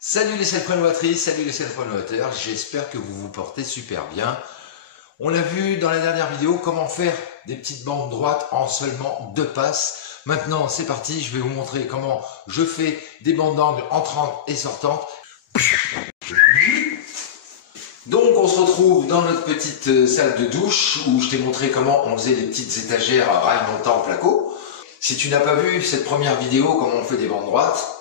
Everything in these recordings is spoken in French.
Salut les self-prénovatrices, salut les self-prénovateurs, j'espère que vous vous portez super bien. On a vu dans la dernière vidéo comment faire des petites bandes droites en seulement 2 passes. Maintenant c'est parti, je vais vous montrer comment je fais des bandes d'angle entrantes et sortantes. Donc on se retrouve dans notre petite salle de douche où je t'ai montré comment on faisait des petites étagères à rail montant placo. Si tu n'as pas vu cette première vidéo comment on fait des bandes droites,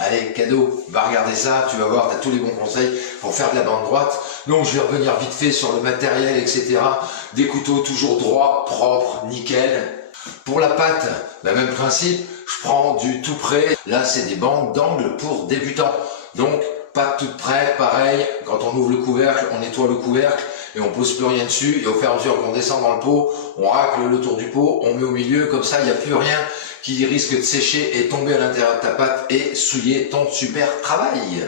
allez, cadeau, va regarder ça, tu vas voir, tu as tous les bons conseils pour faire de la bande droite. Donc je vais revenir vite fait sur le matériel, etc. Des couteaux toujours droits, propres, nickel. Pour la pâte, le même principe, je prends du tout prêt. Là, c'est des bandes d'angle pour débutants. Donc, pâte toute prête, pareil, quand on ouvre le couvercle, on nettoie le couvercle et on pose plus rien dessus. Et au fur et à mesure qu'on descend dans le pot, on racle le tour du pot, on met au milieu, comme ça, il n'y a plus rien qui risque de sécher et tomber à l'intérieur de ta pâte et souiller ton super travail.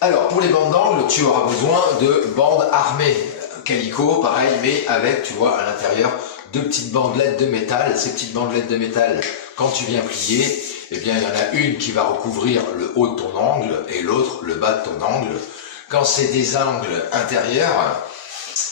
Alors, pour les bandes d'angle, tu auras besoin de bandes armées. Calico, pareil, mais avec, tu vois, à l'intérieur, 2 petites bandelettes de métal. Ces petites bandelettes de métal, quand tu viens plier, eh bien, il y en a une qui va recouvrir le haut de ton angle et l'autre le bas de ton angle. Quand c'est des angles intérieurs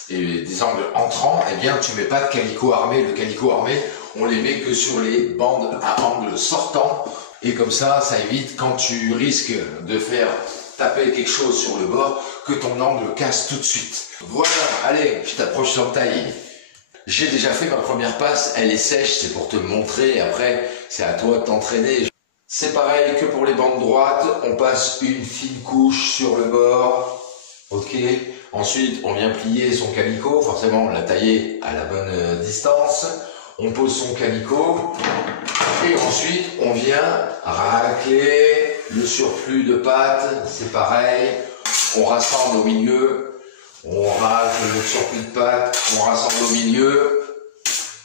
et des angles entrants, eh bien, tu mets pas de calico armé. Le calico armé, on les met que sur les bandes à angle sortant. Et comme ça, ça évite quand tu risques de faire taper quelque chose sur le bord, que ton angle casse tout de suite. Voilà, allez, je t'approche sur taille. J'ai déjà fait ma première passe, elle est sèche, c'est pour te montrer, après c'est à toi de t'entraîner. C'est pareil que pour les bandes droites, on passe une fine couche sur le bord, ok. Ensuite on vient plier son calico, forcément on l'a taillé à la bonne distance. On pose son calico et ensuite on vient racler le surplus de pâte, c'est pareil. On rassemble au milieu. On racle le surplus de pâte, on rassemble au milieu,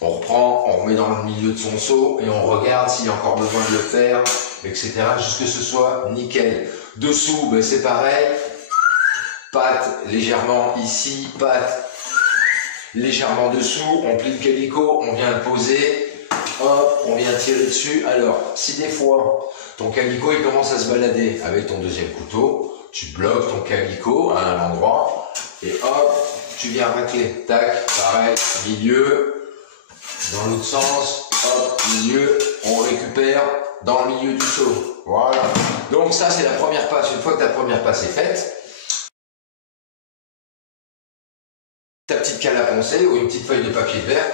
on reprend, on remet dans le milieu de son seau et on regarde s'il y a encore besoin de le faire, etc. jusqu'à ce que ce soit nickel. Dessous, ben c'est pareil, pâte légèrement ici, pâte légèrement dessous, on plie le calico, on vient le poser, hop, on vient tirer dessus. Alors, si des fois ton calico il commence à se balader avec ton deuxième couteau, tu bloques ton calico à un endroit, et hop, tu viens racler, tac, pareil, milieu, dans l'autre sens, hop, milieu, on récupère dans le milieu du seau. Voilà. Donc ça, c'est la première passe. Une fois que ta première passe est faite, ta petite cale à poncer ou une petite feuille de papier de verre,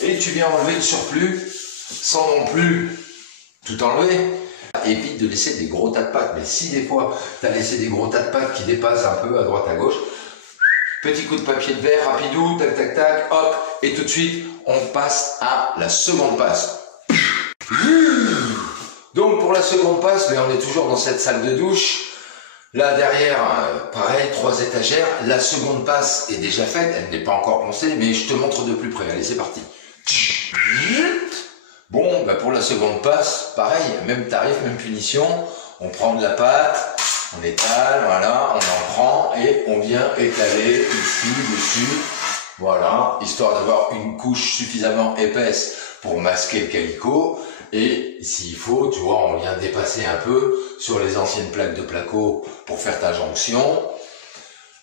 et tu viens enlever le surplus sans non plus tout enlever. Évite de laisser des gros tas de pâte, mais si des fois tu as laissé des gros tas de pâte qui dépassent un peu à droite à gauche, petit coup de papier de verre, rapidou, tac tac tac, hop, et tout de suite on passe à la seconde passe. Donc pour la seconde passe, mais on est toujours dans cette salle de douche. Là derrière, pareil, 3 étagères. La seconde passe est déjà faite, elle n'est pas encore poncée, mais je te montre de plus près. Allez, c'est parti. Bon, bah pour la seconde passe, pareil, même tarif, même punition. On prend de la pâte, on étale, voilà, on en prend et on vient étaler ici, dessus, voilà, histoire d'avoir une couche suffisamment épaisse pour masquer le calico. Et s'il faut, tu vois, on vient dépasser un peu sur les anciennes plaques de placo pour faire ta jonction.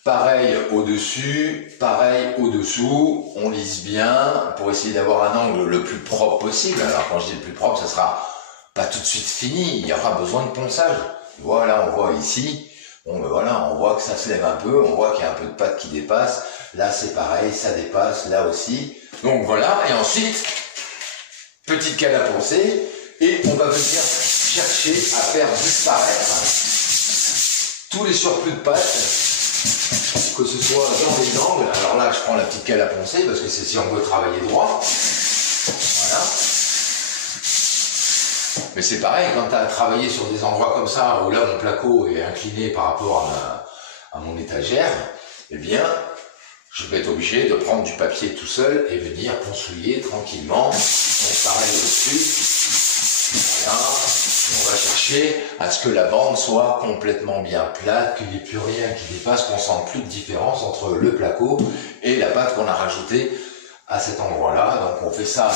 Pareil au-dessus, pareil au-dessous, on lisse bien pour essayer d'avoir un angle le plus propre possible. Alors quand je dis le plus propre, ça sera pas tout de suite fini, il y aura besoin de ponçage. Voilà, on voit ici, bon ben voilà, on voit que ça se lève un peu, on voit qu'il y a un peu de pâte qui dépasse. Là c'est pareil, ça dépasse, là aussi. Donc voilà, et ensuite, petite cale à poncer, et on va venir chercher à faire disparaître tous les surplus de pâte, que ce soit dans les angles. Alors là, je prends la petite cale à poncer parce que c'est si on veut travailler droit. Voilà. Mais c'est pareil, quand tu as travaillé sur des endroits comme ça, où là mon placo est incliné par rapport à mon étagère, eh bien, je vais être obligé de prendre du papier tout seul et venir ponçouiller tranquillement. Donc pareil au-dessus. Voilà. On va chercher à ce que la bande soit complètement bien plate, qu'il n'y ait plus rien qui dépasse, qu'on sente plus de différence entre le placo et la pâte qu'on a rajoutée à cet endroit-là. Donc on fait ça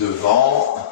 devant.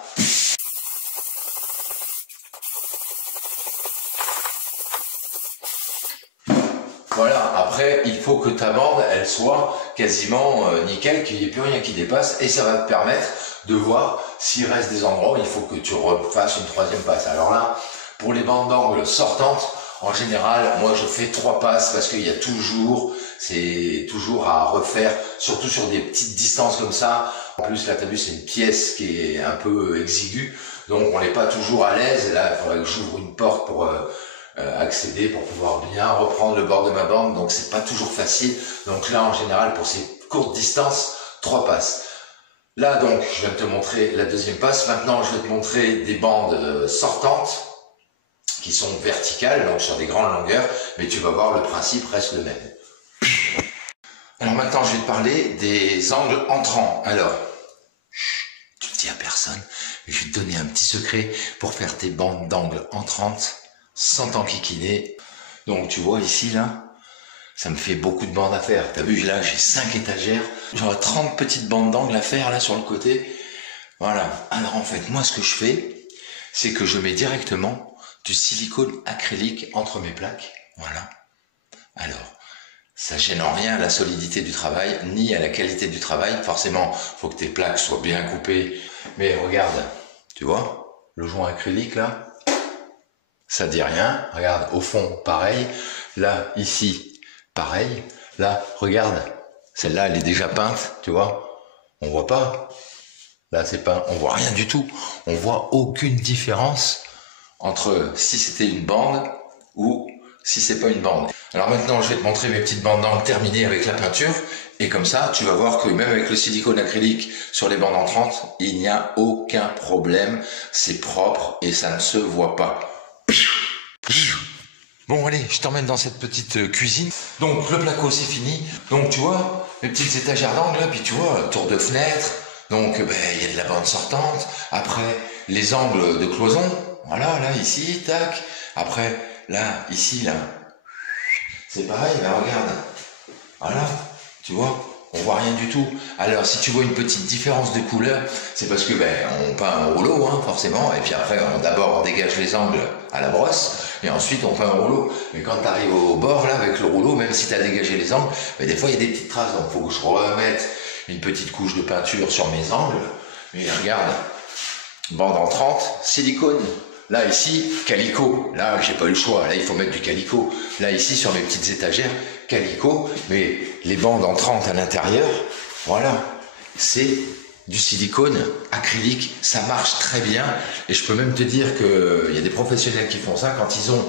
Voilà, après, il faut que ta bande, elle soit quasiment nickel, qu'il n'y ait plus rien qui dépasse, et ça va te permettre de voir s'il reste des endroits où il faut que tu refasses une troisième passe. Alors là, pour les bandes d'angle sortantes, en général, moi je fais 3 passes parce qu'il y a toujours, c'est toujours à refaire, surtout sur des petites distances comme ça. En plus, là, t'as vu, c'est une pièce qui est un peu exiguë, donc on n'est pas toujours à l'aise. Et là, il faudrait que j'ouvre une porte pour accéder, pour pouvoir bien reprendre le bord de ma bande, donc c'est pas toujours facile. Donc là, en général, pour ces courtes distances, 3 passes. Là, donc, je viens de te montrer la deuxième passe. Maintenant, je vais te montrer des bandes sortantes qui sont verticales, donc sur des grandes longueurs, mais tu vas voir, le principe reste le même. Alors maintenant, je vais te parler des angles entrants. Alors, tu ne dis à personne, mais je vais te donner un petit secret pour faire tes bandes d'angle entrantes sans t'enquiquiner. Donc, tu vois ici, là, ça me fait beaucoup de bandes à faire. T'as vu, là, j'ai 5 étagères. J'aurai 30 petites bandes d'angle à faire, là, sur le côté. Voilà. Alors, en fait, moi, ce que je fais, c'est que je mets directement du silicone acrylique entre mes plaques. Voilà. Alors, ça gêne en rien à la solidité du travail, ni à la qualité du travail. Forcément, faut que tes plaques soient bien coupées. Mais regarde, tu vois, le joint acrylique, là, ça dit rien. Regarde, au fond, pareil. Là, ici, pareil. Là, regarde, celle-là, elle est déjà peinte, tu vois. On voit pas. Là, c'est peint. On voit rien du tout. On voit aucune différence entre si c'était une bande ou si c'est pas une bande. Alors maintenant, je vais te montrer mes petites bandes d'angle terminées avec la peinture. Et comme ça, tu vas voir que même avec le silicone acrylique sur les bandes entrantes, il n'y a aucun problème. C'est propre et ça ne se voit pas. Bon, allez, je t'emmène dans cette petite cuisine. Donc, le placo, c'est fini. Donc, tu vois, mes petites étagères d'angle, puis tu vois, tour de fenêtre. Donc, il y a de la bande sortante. Après, les angles de cloison. Voilà, là, ici, tac. Après, là, ici, là. C'est pareil, là, regarde. Voilà, tu vois, on voit rien du tout. Alors, si tu vois une petite différence de couleur, c'est parce que, on peint un rouleau, hein, forcément. Et puis après, d'abord, on dégage les angles à la brosse. Et ensuite, on peint un rouleau. Mais quand tu arrives au bord, là, avec le rouleau, même si tu as dégagé les angles, des fois, il y a des petites traces. Donc, il faut que je remette une petite couche de peinture sur mes angles. Mais regarde, bande entrante, silicone. Là, ici, calico. Là, j'ai pas eu le choix. Là, il faut mettre du calico. Là, ici, sur mes petites étagères, calico. Mais les bandes entrantes à l'intérieur, voilà, c'est du silicone acrylique. Ça marche très bien. Et je peux même te dire qu'il y a des professionnels qui font ça quand ils ont,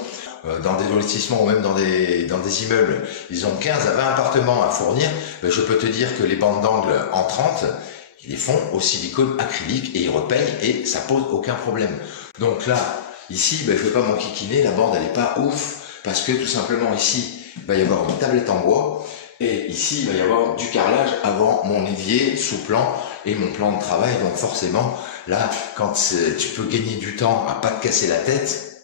dans des lotissements ou même dans des immeubles, ils ont 15 à 20 appartements à fournir. Je peux te dire que les bandes d'angle entrantes, ils les font au silicone acrylique et ils repeignent et ça pose aucun problème. Donc là, ici, je ne vais pas m'enquiquiner, la bande elle n'est pas ouf, parce que tout simplement ici, il va y avoir une tablette en bois, et ici, il va y avoir du carrelage avant mon évier sous plan et mon plan de travail. Donc forcément, là, quand tu peux gagner du temps à pas te casser la tête,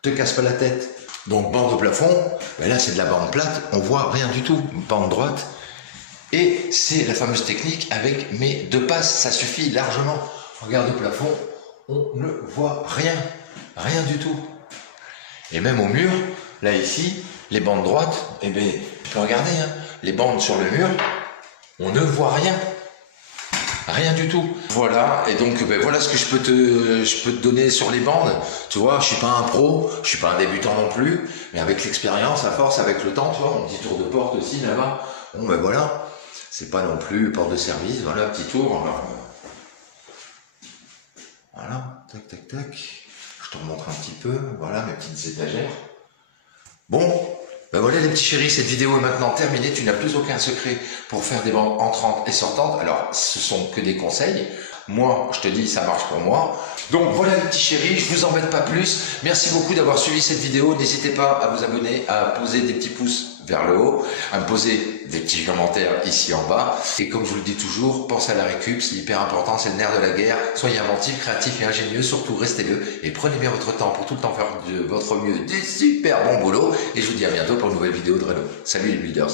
te casse pas la tête. Donc bande au plafond, là c'est de la bande plate, on voit rien du tout, bande droite. Et c'est la fameuse technique avec mes 2 passes, ça suffit largement. Regarde au plafond, on ne voit rien, rien du tout. Et même au mur, là ici, les bandes droites, tu peux regarder, hein, les bandes sur le mur, on ne voit rien. Rien du tout. Voilà, et donc voilà ce que je peux te donner sur les bandes. Tu vois, je suis pas un pro, je suis pas un débutant non plus, mais avec l'expérience, à force, avec le temps, tu vois, mon petit tour de porte aussi là-bas. Bon voilà, c'est pas non plus porte de service, voilà, petit tour. Voilà, tac, tac, tac. Je te remontre un petit peu, voilà mes petites étagères. Bon, voilà les petits chéris, cette vidéo est maintenant terminée. Tu n'as plus aucun secret pour faire des bandes entrantes et sortantes. Alors, ce sont que des conseils. Moi, je te dis, ça marche pour moi. Donc voilà les petits chéris, je vous embête pas plus. Merci beaucoup d'avoir suivi cette vidéo. N'hésitez pas à vous abonner, à poser des petits pouces vers le haut, à me poser des petits commentaires ici en bas. Et comme je vous le dis toujours, pense à la récup, c'est hyper important, c'est le nerf de la guerre. Soyez inventifs, créatifs et ingénieux, surtout restez-le. Et prenez bien votre temps pour tout le temps faire de votre mieux, des super bons boulots. Et je vous dis à bientôt pour une nouvelle vidéo de Reno. Salut les leaders.